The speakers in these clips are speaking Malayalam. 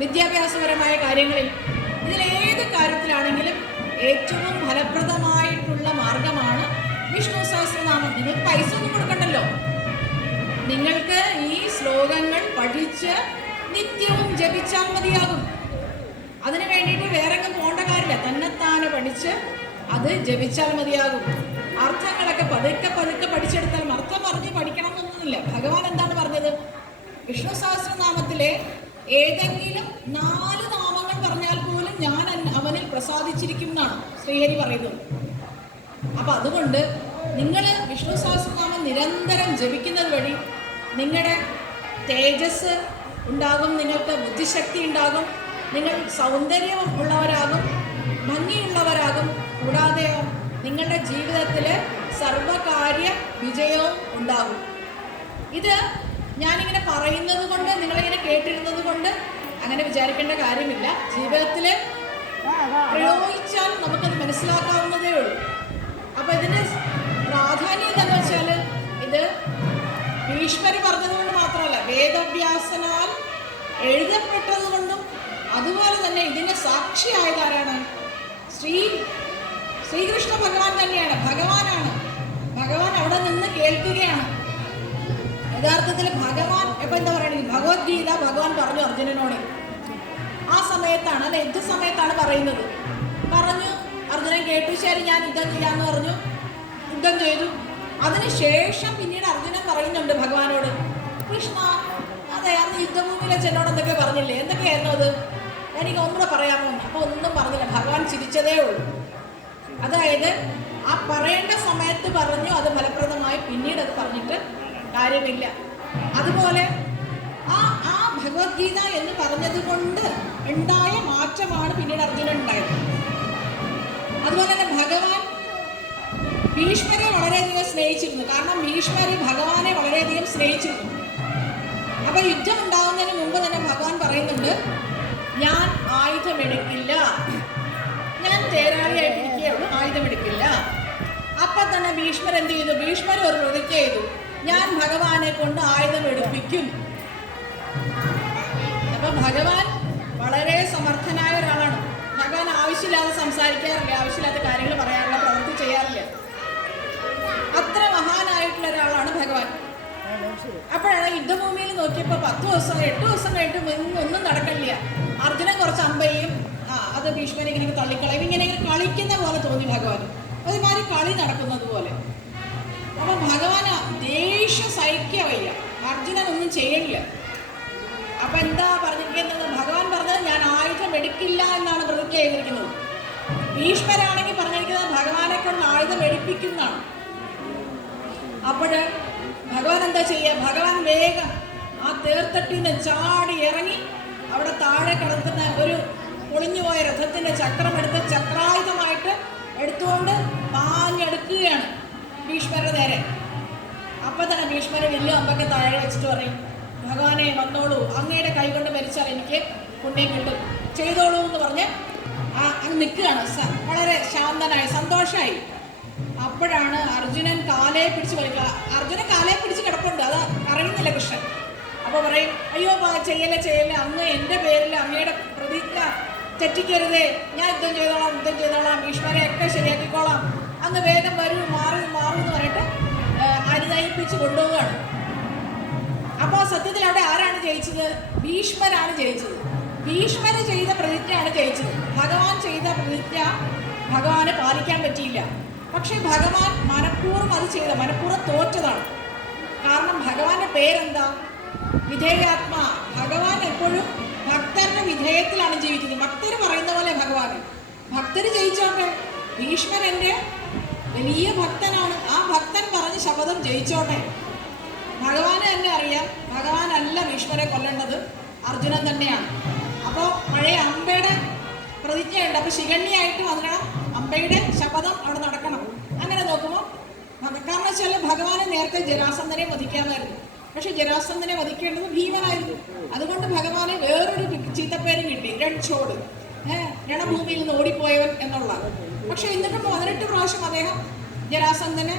വിദ്യാഭ്യാസപരമായ കാര്യങ്ങളിൽ, ഇതിലേത് കാര്യത്തിലാണെങ്കിലും ഏറ്റവും ഫലപ്രദമായിട്ടുള്ള മാർഗമാണ് വിഷ്ണു സഹസ്രനാമം. നിങ്ങൾക്ക് പൈസ ഒന്നും കൊടുക്കണ്ടല്ലോ. നിങ്ങൾക്ക് ഈ ശ്ലോകങ്ങൾ പഠിച്ച് നിത്യവും ജപിച്ചാൽ മതിയാകും. അതിനു വേണ്ടിയിട്ട് വേറെങ്ങും പോകേണ്ട കാര്യമില്ല. തന്നെത്താനെ പഠിച്ച് അത് ജപിച്ചാൽ മതിയാകും. അർത്ഥങ്ങളൊക്കെ പതുക്കെ പതുക്കെ പഠിച്ചെടുത്താൽ അർത്ഥം പറഞ്ഞ് പഠിക്കണം എന്നൊന്നുമില്ല. ഭഗവാൻ എന്താണ് പറഞ്ഞത്? വിഷ്ണു സഹസ്രനാമത്തിലെ ഏതെങ്കിലും 4 നാമങ്ങൾ പറഞ്ഞാൽ പോലും ഞാൻ അവനിൽ പ്രസാദിച്ചിരിക്കും എന്നാണ് ശ്രീഹരി പറയുന്നത്. അപ്പൊ അതുകൊണ്ട് നിങ്ങൾ വിഷ്ണു സഹസ്രനാമം നിരന്തരം ജപിക്കുന്നത് വഴി നിങ്ങളുടെ തേജസ് ഉണ്ടാകും, നിങ്ങൾക്ക് ബുദ്ധിശക്തി ഉണ്ടാകും, നിങ്ങൾ സൗന്ദര്യം ഉള്ളവരാകും, ഭംഗിയുള്ളവരാകും. കൂടാതെ നിങ്ങളുടെ ജീവിതത്തിൽ സർവകാര്യ വിജയവും ഉണ്ടാകും. ഇത് ഞാനിങ്ങനെ പറയുന്നത് കൊണ്ട്, നിങ്ങളിങ്ങനെ കേട്ടിരുന്നത് കൊണ്ട് അങ്ങനെ വിചാരിക്കേണ്ട കാര്യമില്ല. ജീവിതത്തിൽ പ്രയോഗിച്ചാൽ നമുക്കത് മനസ്സിലാക്കാവുന്നതേ ഉള്ളൂ. അപ്പോൾ ഇതിൻ്റെ പ്രാധാന്യം എന്താണെന്ന് വെച്ചാൽ, ഇത് ഭീഷ്മര് പറഞ്ഞതുകൊണ്ട് മാത്രമല്ല, വേദവ്യാസനാൽ എഴുതപ്പെട്ടതുകൊണ്ടും അതുപോലെ തന്നെ ഇതിൻ്റെ സാക്ഷിയായതാരാണ്? ശ്രീകൃഷ്ണ ഭഗവാൻ തന്നെയാണ്. ഭഗവാനാണ്. ഭഗവാൻ അവിടെ നിന്ന് കേൾക്കുകയാണ്. യഥാർത്ഥത്തിൽ ഭഗവാൻ ഇപ്പം എന്താ പറയുന്നത്? ഭഗവത്ഗീത ഭഗവാൻ പറഞ്ഞു അർജുനനോട്. ആ സമയത്താണ്, അല്ലെ, യുദ്ധസമയത്താണ് പറയുന്നത്. പറഞ്ഞു, അർജുനൻ കേട്ടു. ശരി, ഞാൻ യുദ്ധം ചെയ്യാമെന്ന് പറഞ്ഞു. യുദ്ധം ചെയ്തു. അതിനുശേഷം പിന്നീട് അർജുനൻ പറയുന്നുണ്ട് ഭഗവാനോട്, കൃഷ്ണ, അതെ, അന്ന് യുദ്ധഭൂമിയിലെ ചെന്നോട് എന്തൊക്കെ പറഞ്ഞില്ലേ, എന്തൊക്കെയായിരുന്നു അത്, എനിക്ക് ഒന്നുകൂടെ പറയാമോ? അപ്പോൾ ഒന്നും പറഞ്ഞില്ല. ഭഗവാൻ ചിരിച്ചതേ ഉള്ളൂ. അതായത് ആ പറയേണ്ട സമയത്ത് പറഞ്ഞു, അത് ഫലപ്രദമായി. പിന്നീട് അത് പറഞ്ഞിട്ട് കാര്യമില്ല. അതുപോലെ ആ ഭഗവത്ഗീത എന്ന് പറഞ്ഞത് കൊണ്ട് ഉണ്ടായ മാറ്റമാണ് പിന്നീട് അർജുനൻ ഉണ്ടായത്. അതുപോലെ തന്നെ ഭഗവാൻ ഭീഷ്മരെ വളരെയധികം സ്നേഹിച്ചിരുന്നു. കാരണം ഭീഷ്മര് ഭഗവാനെ വളരെയധികം സ്നേഹിച്ചിരുന്നു. അപ്പൊ യുദ്ധം ഉണ്ടാകുന്നതിന് മുമ്പ് തന്നെ ഭഗവാൻ പറയുന്നുണ്ട്, ഞാൻ ആയുധമെടുക്കില്ല, ഞാൻ തേരാളിയായിട്ടിരിക്കുകയുള്ളൂ, ആയുധമെടുക്കില്ല. അപ്പൊ തന്നെ ഭീഷ്മർ എന്ത് ചെയ്തു? ഭീഷ്മർ ഒരു പ്രതിജ്ഞ ചെയ്തു, ഞാൻ ഭഗവാനെ കൊണ്ട് ആയുധം എടുപ്പിക്കും. അപ്പൊ ഭഗവാൻ വളരെ സമർത്ഥനായ ഒരാളാണ്. ഭഗവാൻ ആവശ്യമില്ലാതെ സംസാരിക്കാറില്ല, ആവശ്യമില്ലാത്ത കാര്യങ്ങൾ പറയാറില്ല, പ്രവൃത്തി ചെയ്യാറില്ല. അത്ര മഹാനായിട്ടുള്ള ഒരാളാണ് ഭഗവാൻ. അപ്പോഴാണ് യുദ്ധഭൂമിയിൽ നോക്കിയപ്പോൾ 10 ദിവസം 8 ദിവസം കഴിഞ്ഞിട്ട് ഒന്നും നടക്കില്ല. അർജുനൻ കുറച്ച് അമ്പയും അത് ഭീഷ്മനെ ഇങ്ങനെ തള്ളിക്കളയും. ഇങ്ങനെ കളിക്കുന്ന പോലെ തോന്നി ഭഗവാൻ, ഒരുമാതിരി കളി നടക്കുന്നത് പോലെ. അപ്പൊ ഭഗവാന് ദേഷ്യം സഹിക്കുക വയ്യ, അർജുനൻ ഒന്നും ചെയ്യണില്ല. അപ്പൊ എന്താ പറഞ്ഞിരിക്കുന്നത്? ഭഗവാൻ പറഞ്ഞത് ഞാൻ ആയുധം എടുക്കില്ല എന്നാണ് പ്രതിജ്ഞ ചെയ്തിരിക്കുന്നത്. ഭീഷ്മരാണെങ്കിൽ പറഞ്ഞിരിക്കുന്നത് ഭഗവാനെ കൊണ്ട് ആയുധം എടുപ്പിക്കുന്നതാണ്. അപ്പോഴ് ഭഗവാൻ എന്താ ചെയ്യുക? ഭഗവാൻ വേഗം ആ തേർത്തട്ടിന്ന് ചാടി ഇറങ്ങി അവിടെ താഴെ കിടക്കുന്ന ഒരു പൊളിഞ്ഞുപോയ രഥത്തിന്റെ ചക്രമെടുത്ത് ചക്രായുധമായിട്ട് എടുത്തുകൊണ്ട് പാഞ്ഞെടുക്കുകയാണ് ഭീഷ്മരുടെ നേരെ. അപ്പൊ തന്നെ ഭീഷ്മരെ വലിയ അമ്പൊക്കെ താഴെ വെച്ചിട്ട് പറയും, ഭഗവാനെ വന്നോളൂ, അങ്ങയുടെ കൈ കൊണ്ട് മരിച്ചാൽ എനിക്ക് പുണ്യം കിട്ടും, ചെയ്തോളൂ എന്ന് പറഞ്ഞ് അങ്ങ് നിൽക്കുകയാണ്. വളരെ ശാന്തനായി, സന്തോഷമായി. അപ്പോഴാണ് അർജുനൻ കാലേ പിടിച്ച് വലിക്കുക. അർജുനൻ കാലേ പിടിച്ച് കിടപ്പുണ്ട്, അത് അറിയുന്നില്ല കൃഷ്ണൻ. അപ്പോൾ പറയും, അയ്യോ ചെയ്യല്ലേ, അങ്ങ് എൻ്റെ പേരിൽ അങ്ങയുടെ പ്രതിജ്ഞ തെറ്റിക്കരുതേ, ഞാൻ യുദ്ധം ചെയ്തോളാം, ഭീഷ്മരെയൊക്കെ ശരിയാക്കിക്കോളാം, അങ്ങ് വേഗം വരൂ, മാറൂ എന്ന് പറഞ്ഞിട്ട് അനുനയിപ്പിച്ച് കൊണ്ടുപോവുകയാണ്. അപ്പോൾ സത്യത്തിൽ അവിടെ ആരാണ് ജയിച്ചത്? ഭീഷ്മരാണ് ജയിച്ചത്. ഭീഷ്മര് ചെയ്ത പ്രതിജ്ഞയാണ് ജയിച്ചത്. ഭഗവാൻ ചെയ്ത പ്രതിജ്ഞ ഭഗവാന് പാലിക്കാൻ പറ്റിയില്ല. പക്ഷെ ഭഗവാൻ മനഃപൂർവ്വം അത് ചെയ്ത, മനഃപൂർവ്വം തോറ്റതാണ്. കാരണം ഭഗവാന്റെ പേരെന്താ? വിധേയാത്മാ. ഭഗവാൻ എപ്പോഴും ഭക്തരുടെ വിധേയത്തിലാണ് ജീവിക്കുന്നത്. ഭക്തർ പറയുന്ന പോലെ ഭക്തര് ജയിച്ചോട്ടെ. ഭീഷ്മൻ എൻ്റെ വലിയ ഭക്തനാണ്, ആ ഭക്തൻ പറഞ്ഞ് ശപഥം ജയിച്ചോട്ടെ. ഭഗവാന് തന്നെ അറിയാം, ഭഗവാനല്ല ഭീഷ്മരെ കൊല്ലേണ്ടത്, അർജുനൻ തന്നെയാണ്. അപ്പോൾ പഴയ അമ്പയുടെ പ്രതിജ്ഞയുണ്ട്. അപ്പോൾ ശിഖണ്ണിയായിട്ട് വന്നിടണം, അമ്പയുടെ ശപഥം അവിടെ നടക്കണം. അങ്ങനെ നോക്കുമ്പോൾ കാരണം വെച്ചാൽ ഭഗവാനെ നേരത്തെ ജരാസന്ധനെ വധിക്കാമായിരുന്നു. പക്ഷെ ജരാസന്ധനെ വധിക്കേണ്ടത് ഭീമനായിരുന്നു. അതുകൊണ്ട് ഭഗവാനെ വേറൊരു ചീത്തപ്പേരും കിട്ടി, രക്ഷോട്, രണഭൂമിയിൽ നിന്ന് ഓടിപ്പോയവൻ എന്നുള്ള. പക്ഷെ എന്നിട്ടും 18 പ്രാവശ്യം അദ്ദേഹം ജരാസന്ധനെ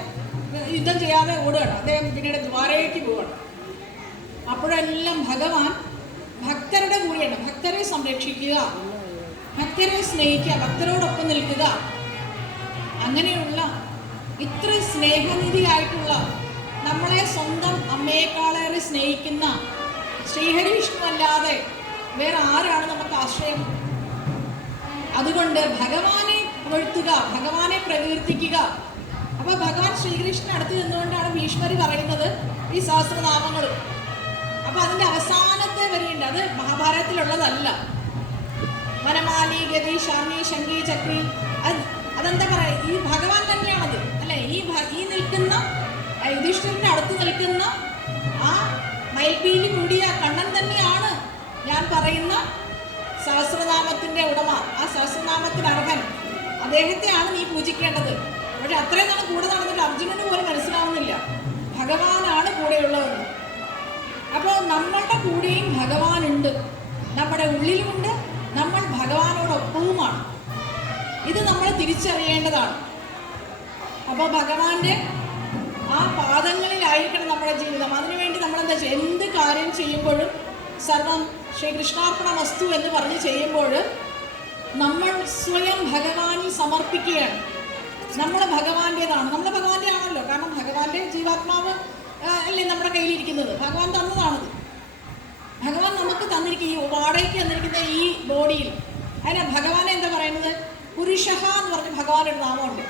യുദ്ധം ചെയ്യാതെ ഓടുകയാണ്. അദ്ദേഹം പിന്നീട് ദ്വാരയ്ക്ക് പോവുകയാണ്. അപ്പോഴെല്ലാം ഭഗവാൻ ഭക്തരുടെ കൂടെയാണ്, ഭക്തരെ സംരക്ഷിക്കുക, ഭക്തരെ സ്നേഹിക്കുക, ഭക്തരോടൊപ്പം നിൽക്കുക, അങ്ങനെയുള്ള ഇത്ര സ്നേഹനിധിയായിട്ടുള്ള നമ്മളെ സ്വന്തം അമ്മയെക്കാളേറെ സ്നേഹിക്കുന്ന ശ്രീഹരി വിഷ്ണു അല്ലാതെ വേറെ ആരാണ് നമുക്ക് ആശ്രയം? അതുകൊണ്ട് ഭഗവാനെ പുകഴ്ത്തുക, ഭഗവാനെ പ്രകീർത്തിക്കുക. അപ്പൊ ഭഗവാൻ ശ്രീകൃഷ്ണൻ അടുത്ത് നിന്നുകൊണ്ടാണ് ഭീഷ്മർ പറയുന്നത് ഈ സഹസ്രനാമങ്ങൾ. അപ്പൊ അതിന്റെ അവസാനത്തെ വരിയുണ്ട്, അത് മഹാഭാരതത്തിലുള്ളതല്ല. വനമാലി ഗതി ശാമി ശങ്കി ചക്രി, അതെന്താ പറയാ, ഈ ഭഗവാൻ തന്നെയാണത് അല്ലെ. ഈ നിൽക്കുന്ന യുധിഷ്ഠിരന്റെ അടുത്ത് നിൽക്കുന്ന ആ മയിൽപീലി കൂടിയ കണ്ണൻ തന്നെയാണ് ഞാൻ പറയുന്ന സഹസ്രനാമത്തിന്റെ ഉടമ, ആ സഹസ്രനാമത്തിന് അർഹൻ. അദ്ദേഹത്തെയാണ് നീ പൂജിക്കേണ്ടത്. പക്ഷെ അത്രയും നാൾ കൂടെ നടന്നിട്ട് അർജുനന് പോലും മനസ്സിലാവുന്നില്ല ഭഗവാനാണ് കൂടെയുള്ളതെന്ന്. അപ്പോൾ നമ്മളുടെ കൂടെയും ഭഗവാനുണ്ട്, നമ്മുടെ ഉള്ളിലുമുണ്ട്, നമ്മൾ ഭഗവാനോടൊപ്പവുമാണ്. ഇത് നമ്മൾ തിരിച്ചറിയേണ്ടതാണ്. അപ്പോൾ ഭഗവാന്റെ ആ പാദങ്ങളിലായിരിക്കണം നമ്മുടെ ജീവിതം. അതിനുവേണ്ടി നമ്മളെന്താ ചെയ്യുക? എന്ത് കാര്യം ചെയ്യുമ്പോഴും സർവം ശ്രീകൃഷ്ണാർപ്പണ വസ്തു എന്ന് പറഞ്ഞ് ചെയ്യുമ്പോൾ നമ്മൾ സ്വയം ഭഗവാനിൽ സമർപ്പിക്കുകയാണ്. നമ്മൾ ഭഗവാന്റേതാണ്, നമ്മൾ ഭഗവാന്റെ ആണല്ലോ. കാരണം ഭഗവാന്റെ ജീവാത്മാവ് അല്ലേ നമ്മുടെ കയ്യിലിരിക്കുന്നത്, ഭഗവാൻ തന്നതാണത്. ഭഗവാൻ നമുക്ക് തന്നിരിക്കുന്ന ഈ വാടകയ്ക്ക് തന്നിരിക്കുന്ന ഈ ബോഡിയിൽ, അതിനെ ഭഗവാനെ എന്താ പറയുന്നത്? പുരുഷഹ എന്ന് പറഞ്ഞ് ഭഗവാന്റെ ഒരു നാമമുണ്ട്.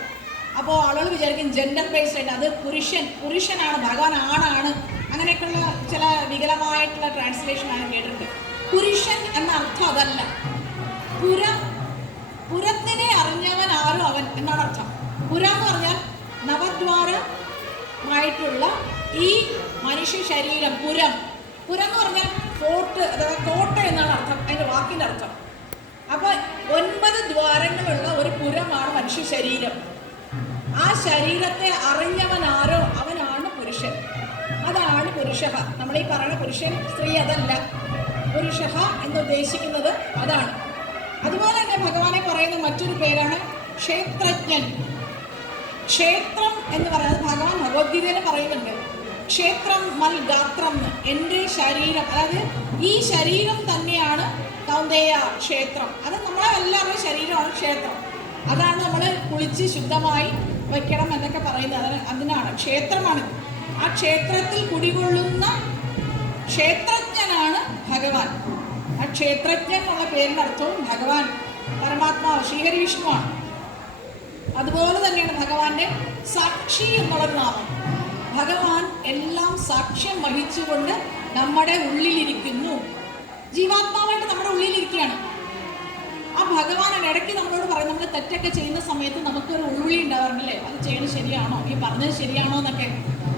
അപ്പോൾ ആളുകൾ വിചാരിക്കും ജെൻഡർ ബേസ്ഡ് ആയിട്ട് അത് പുരുഷനാണ്, ഭഗവാൻ ആണാണ്, അങ്ങനെയൊക്കെയുള്ള ചില വികലമായിട്ടുള്ള ട്രാൻസ്ലേഷൻ ആണ് കേട്ടിട്ടുണ്ട്. പുരുഷൻ എന്ന അർത്ഥം അതല്ല. പുരത്തിനെ അറിഞ്ഞവൻ ആരും അവൻ എന്നാണ് അർത്ഥം. പുര എന്ന് പറഞ്ഞാൽ നവദ്വാരമായിട്ടുള്ള ഈ മനുഷ്യ ശരീരം. പുരം എന്ന് പറഞ്ഞാൽ ഫോർട്ട് അഥവാ കോട്ട എന്നാണ് അർത്ഥം, അതിൻ്റെ വാക്കിൻ്റെ അർത്ഥം. അപ്പൊ 9 ദ്വാരങ്ങളുള്ള ഒരു പുരമാണ് മനുഷ്യ ശരീരം. ആ ശരീരത്തെ അറിഞ്ഞവൻ ആരോ അവനാണ് പുരുഷൻ. അതാണ് പുരുഷ. നമ്മൾ ഈ പറയുന്ന പുരുഷൻ സ്ത്രീ അതല്ല. പുരുഷ എന്നുദ്ദേശിക്കുന്നത് അതാണ്. അതുപോലെ തന്നെ ഭഗവാനെ പറയുന്ന മറ്റൊരു പേരാണ് ക്ഷേത്രജ്ഞൻ. ക്ഷേത്രം എന്ന് പറയുന്നത് ഭഗവാൻ ഭഗവത്ഗീതയിൽ പറയുന്നുണ്ട്. ക്ഷേത്രം മൽ ഗാത്രം, എൻ്റെ ശരീരം, അതായത് ഈ ശരീരം തന്നെയാണ് കൗന്ദേയ ക്ഷേത്രം. അത് നമ്മളെ എല്ലാവരുടെയും ശരീരമാണ് ക്ഷേത്രം. അതാണ് നമ്മൾ കുളിച്ച് ശുദ്ധമായി വയ്ക്കണം എന്നൊക്കെ പറയുന്നത്. അതിനാണ് ക്ഷേത്രമാണ്. ആ ക്ഷേത്രത്തിൽ കുടികൊള്ളുന്ന ക്ഷേത്രജ്ഞനാണ് ഭഗവാൻ. ആ ക്ഷേത്രജ്ഞൻ എന്നുള്ള പേരിൻ്റെ അർത്ഥവും ഭഗവാൻ പരമാത്മാവ് ശ്രീഹരി വിഷ്ണുവാണ്. അതുപോലെ തന്നെയാണ് ഭഗവാന്റെ സാക്ഷി എന്നുള്ളൊരു നാമം. ഭഗവാൻ എല്ലാം സാക്ഷ്യം വഹിച്ചുകൊണ്ട് നമ്മുടെ ഉള്ളിലിരിക്കുന്നു. ജീവാത്മാവായിട്ട് നമ്മുടെ ഉള്ളിലിരിക്കുകയാണ്. ആ ഭഗവാനാണ് ഇടയ്ക്ക് നമ്മളോട് പറയും, നമ്മൾ തെറ്റൊക്കെ ചെയ്യുന്ന സമയത്ത് നമുക്കൊരു ഉൾവിളി ഉണ്ടാവാറുണ്ടല്ലേ, അത് ചെയ്യുന്നത് ശരിയാണോ, ഈ പറഞ്ഞത് ശരിയാണോ എന്നൊക്കെ.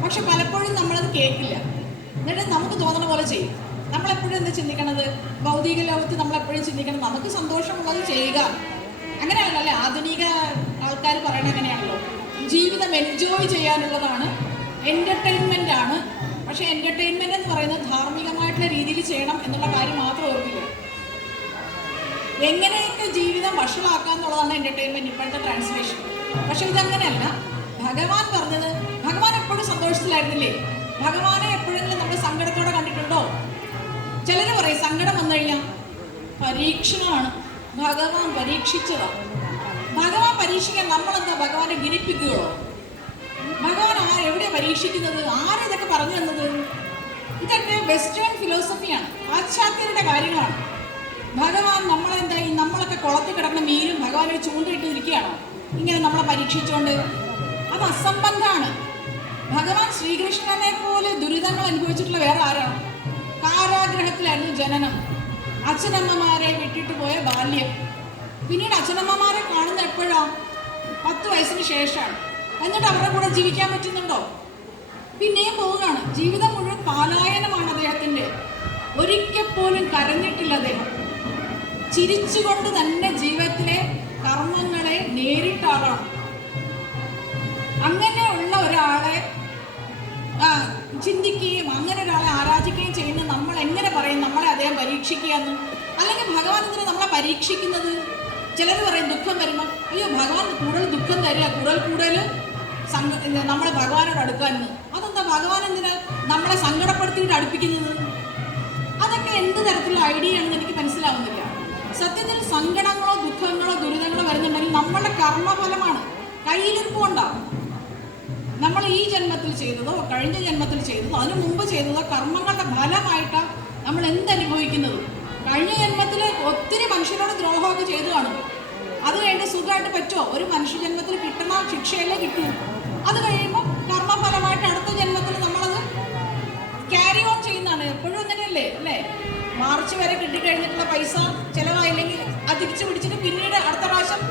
പക്ഷെ പലപ്പോഴും നമ്മളത് കേൾക്കില്ല. എന്നിട്ട് നമുക്ക് തോന്നുന്ന പോലെ ചെയ്യും. നമ്മളെപ്പോഴും എന്താ ചിന്തിക്കണത്? ഭൗതിക ലോകത്ത് നമ്മളെപ്പോഴും ചിന്തിക്കണം നമുക്ക് സന്തോഷമുള്ളത് ചെയ്യുക. അങ്ങനെയല്ലല്ലേ ആധുനിക ആൾക്കാർ പറയണത്? അങ്ങനെയാണല്ലോ, ജീവിതം എൻജോയ് ചെയ്യാനുള്ളതാണ്, എൻ്റർടൈൻമെൻ്റ് ആണ്. പക്ഷെ എൻ്റർടൈൻമെൻ്റ് എന്ന് പറയുന്നത് ധാർമ്മികമായിട്ടുള്ള രീതിയിൽ ചെയ്യണം എന്നുള്ള കാര്യം മാത്രം ഓർക്കില്ല. എങ്ങനെയൊക്കെ ജീവിതം വഷളാക്കാന്നുള്ളതാണ് എൻ്റർടൈൻമെൻറ്റ് ഇപ്പോഴത്തെ ട്രാൻസ്ലേഷൻ. പക്ഷെ ഇതങ്ങനെയല്ല. ഭഗവാൻ പറഞ്ഞത്, ഭഗവാൻ എപ്പോഴും സന്തോഷത്തിലായിരുന്നില്ലേ? ഭഗവാനെ എപ്പോഴെങ്കിലും നമ്മൾ സങ്കടത്തോടെ കണ്ടിട്ടുണ്ടോ? ചിലർ പറയും സങ്കടം വന്നു കഴിഞ്ഞാൽ പരീക്ഷണമാണ്, ഭഗവാൻ പരീക്ഷിച്ചതാണ്. ഭഗവാൻ പരീക്ഷിക്കാൻ നമ്മളെന്താ ഭഗവാനെ ഗിരിപ്പിക്കുകയോ? ഭഗവാൻ എവിടെയാണ് പരീക്ഷിക്കുന്നത്? ആരാ ഇതൊക്കെ പറഞ്ഞു തന്നത്? ഇതൊക്കെ വെസ്റ്റേൺ ഫിലോസഫിയാണ്, പാശ്ചാത്യരുടെ കാര്യങ്ങളാണ്. ഭഗവാൻ നമ്മളെന്തായി, നമ്മളൊക്കെ കുളത്തിൽ കിടക്കുന്ന മീനും ഭഗവാനെ ചൂണ്ടയിട്ട് ഇരിക്കുകയാണോ ഇങ്ങനെ നമ്മളെ പരീക്ഷിച്ചുകൊണ്ട്? അത് അസംബന്ധമാണ്. ഭഗവാൻ ശ്രീകൃഷ്ണനെ പോലെ ദുരിതങ്ങൾ അനുഭവിച്ചിട്ടുള്ള വേറെ ആരാണ്? കാരാഗ്രഹത്തിലായിരുന്നു ജനനം, അച്ഛനമ്മമാരെ വിട്ടിട്ട് പോയ ബാല്യം, പിന്നീട് അച്ഛനമ്മമാരെ കാണുന്ന എപ്പോഴാണ്? 10 വയസ്സിന് ശേഷമാണ്. എന്നിട്ട് അവരുടെ കൂടെ ജീവിക്കാൻ പറ്റുന്നുണ്ടോ? പിന്നെയും പോവുകയാണ്. ജീവിതം മുഴുവൻ പാലായനമാണ് അദ്ദേഹത്തിൻ്റെ. ഒരിക്കൽ പോലും കരഞ്ഞിട്ടില്ല അദ്ദേഹം. ചിരിച്ചുകൊണ്ട് തന്നെ ജീവിതത്തിലെ കർമ്മങ്ങളെ നേരിട്ട ആളാണ്. അങ്ങനെയുള്ള ഒരാളെ ചിന്തിക്കുകയും അങ്ങനെ ഒരാളെ ആരാധിക്കുകയും ചെയ്യുന്ന നമ്മൾ എങ്ങനെ പറയും നമ്മളെ അദ്ദേഹം പരീക്ഷിക്കുക എന്ന്? അല്ലെങ്കിൽ ഭഗവാൻ എന്തിനാണ് നമ്മളെ പരീക്ഷിക്കുന്നത്? ചിലർ പറയും ദുഃഖം വരുമ്പോൾ അയ്യോ ഭഗവാൻ കൂടുതൽ ദുഃഖം തരിക, കൂടുതൽ നമ്മൾ ഭഗവാനോട് അടുക്കാൻ. അതെന്താ? ഭഗവാൻ എന്തിനാ നമ്മളെ സങ്കടപ്പെടുത്തിയിട്ട് അടുപ്പിക്കുന്നത്? അതൊക്കെ എന്ത് തരത്തിലുള്ള ഐഡിയ ആണെന്ന് എനിക്ക് മനസ്സിലാവുന്നില്ല. സത്യത്തിൽ സങ്കടങ്ങളോ ദുഃഖങ്ങളോ ദുരിതങ്ങളോ വരുന്നുണ്ടെങ്കിൽ നമ്മളുടെ കർമ്മഫലമാണ്, കയ്യിലിരിപ്പുണ്ടാവും. നമ്മൾ ഈ ജന്മത്തിൽ ചെയ്തതോ കഴിഞ്ഞ ജന്മത്തിൽ ചെയ്തതോ അതിനു മുമ്പ് ചെയ്തതോ കർമ്മങ്ങളുടെ ഫലമായിട്ടാണ് നമ്മൾ എന്തനുഭവിക്കുന്നത്. കഴിഞ്ഞ ജന്മത്തിൽ ഒത്തിരി മനുഷ്യരോട് ദ്രോഹമൊക്കെ ചെയ്തു കാണും. അത് കഴിഞ്ഞ് സുഖമായിട്ട് പറ്റുമോ? ഒരു മനുഷ്യജന്മത്തിൽ കിട്ടുന്ന ശിക്ഷയല്ലേ കിട്ടൂ. അത് കഴിയുമ്പോൾ കർമ്മഫലമായിട്ട് അടുത്ത ജന്മത്തിൽ നമ്മളത് ക്യാരി ഓൺ ചെയ്യുന്നതാണ്. എപ്പോഴും അങ്ങനെയല്ലേ അല്ലേ? മാർച്ച് വരെ കിട്ടിക്കഴിഞ്ഞിട്ടുള്ള പൈസ ചിലവായില്ലെങ്കിൽ അത് തിരിച്ചു പിടിച്ചിട്ട് പിന്നീട് അടുത്ത പ്രാവശ്യം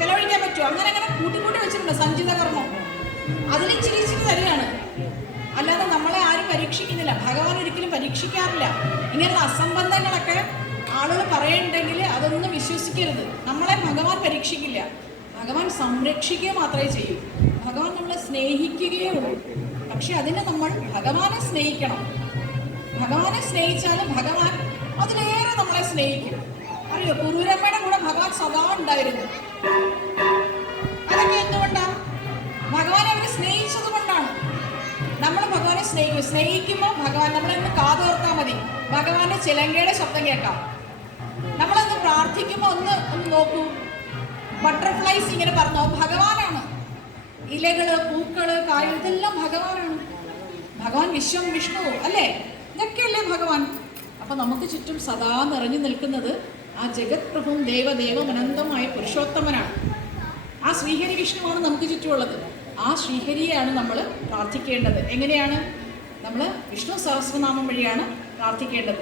ചിലവഴിക്കാൻ പറ്റുമോ? അങ്ങനെ അങ്ങനെ കൂട്ടിക്കൂട്ടി വെച്ചിട്ടുണ്ട് സഞ്ചിത കർമ്മം. അതിന് ഇച്ചിരി ഇച്ചിരി തരികയാണ്. അല്ലാതെ നമ്മളെ ആരും പരീക്ഷിക്കുന്നില്ല. ഭഗവാൻ ഒരിക്കലും പരീക്ഷിക്കാറില്ല. ഇങ്ങനെയുള്ള അസംബന്ധങ്ങളൊക്കെ ആളുകൾ പറയുന്നുണ്ടെങ്കിൽ അതൊന്നും വിശ്വസിക്കരുത്. നമ്മളെ ഭഗവാൻ പരീക്ഷിക്കില്ല. ഭഗവാൻ സംരക്ഷിക്കുക മാത്രമേ ചെയ്യൂ. ഭഗവാൻ നമ്മളെ സ്നേഹിക്കുകയേ ഉള്ളൂ. പക്ഷെ അതിന് നമ്മൾ ഭഗവാനെ സ്നേഹിക്കണം. ഭഗവാനെ സ്നേഹിച്ചാൽ ഭഗവാൻ അതിലേറെ നമ്മളെ സ്നേഹിക്കും. അറിയോ, കുരൂരമ്മയുടെ കൂടെ ഭഗവാൻ സദാ ഉണ്ടായിരുന്നു. അതൊക്കെ എന്തുകൊണ്ടാണ്? ഭഗവാനെ അവരെ സ്നേഹിച്ചത് കൊണ്ടാണ്. നമ്മൾ ഭഗവാനെ സ്നേഹിക്കുമ്പോൾ ഭഗവാൻ നമ്മളെന്ന് കാതോർത്താൽ മതി. ഭഗവാന്റെ ചിലങ്കയുടെ ശബ്ദം കേൾക്കാം. നമ്മളൊന്ന് പ്രാർത്ഥിക്കുമ്പോൾ ഒന്ന് നോക്കൂ. ബട്ടർഫ്ലൈസ് ഇങ്ങനെ പറഞ്ഞോ, ഭഗവാനാണ്. ഇലകള്, പൂക്കള്, കായൽ, ഇതെല്ലാം ഭഗവാനാണ്. ഭഗവാൻ വിശ്വം വിഷ്ണു അല്ലേ? ഇതൊക്കെയല്ലേ ഭഗവാൻ. അപ്പൊ നമുക്ക് ചുറ്റും സദാ നിറഞ്ഞു നിൽക്കുന്നത് ആ ജഗത് പ്രഭുവും ദേവദേവം അനന്തമായ പുരുഷോത്തമനാണ്. ആ ശ്രീഹരി വിഷ്ണുവാണ് നമുക്ക് ചുറ്റുമുള്ളത്. ആ ശ്രീഹരിയെയാണ് നമ്മൾ പ്രാർത്ഥിക്കേണ്ടത്. എങ്ങനെയാണ്? നമ്മൾ വിഷ്ണു സഹസ്രനാമം വഴിയാണ് പ്രാർത്ഥിക്കേണ്ടത്.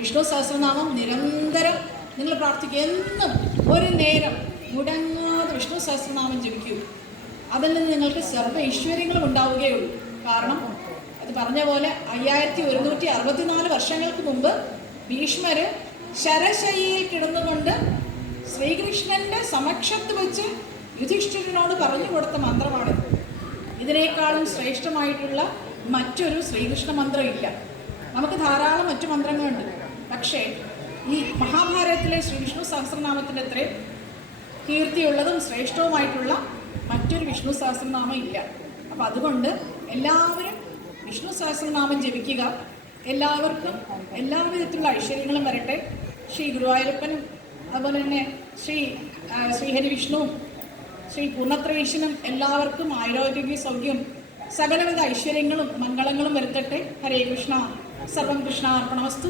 വിഷ്ണു സഹസ്രനാമം നിരന്തരം നിങ്ങൾ പ്രാർത്ഥിക്കുക. എന്നും ഒരു നേരം മുടങ്ങാതെ വിഷ്ണു സഹസ്രനാമം ജപിക്കൂ. അതിൽ നിന്ന് നിങ്ങൾക്ക് സർവ്വ ഐശ്വര്യങ്ങളും ഉണ്ടാവുകയുള്ളൂ. കാരണം അത് പറഞ്ഞ പോലെ 5164 വർഷങ്ങൾക്ക് മുമ്പ് ഭീഷ്മര് ശരശയ്യയിൽ കിടന്നുകൊണ്ട് ശ്രീകൃഷ്ണന്റെ സമക്ഷത്ത് വെച്ച് യുധിഷ്ഠിരനോട് പറഞ്ഞു കൊടുത്ത മന്ത്രമാണിത്. ഇതിനേക്കാളും ശ്രേഷ്ഠമായിട്ടുള്ള മറ്റൊരു ശ്രീകൃഷ്ണ മന്ത്രം ഇല്ല. നമുക്ക് ധാരാളം മറ്റു മന്ത്രങ്ങളുണ്ട്. പക്ഷേ ഈ മഹാഭാരതത്തിലെ ശ്രീ വിഷ്ണു സഹസ്രനാമത്തിൻ്റെ അത്രയും കീർത്തിയുള്ളതും ശ്രേഷ്ഠവുമായിട്ടുള്ള മറ്റൊരു വിഷ്ണു സഹസ്രനാമം ഇല്ല. അപ്പം അതുകൊണ്ട് എല്ലാവരും വിഷ്ണു സഹസ്രനാമം ജപിക്കുക. എല്ലാവർക്കും എല്ലാവിധത്തിലുള്ള ഐശ്വര്യങ്ങളും വരട്ടെ. ശ്രീ ഗുരുവായൂരപ്പനും അതുപോലെ തന്നെ ശ്രീഹരി വിഷ്ണുവും ശ്രീ പൂർണ്ണത്രയീശനും എല്ലാവർക്കും ആരോഗ്യ സൗഖ്യം സകലവിധ ഐശ്വര്യങ്ങളും മംഗളങ്ങളും വരുത്തട്ടെ. ഹരേ കൃഷ്ണ. സർവം കൃഷ്ണാർപ്പണമസ്തു.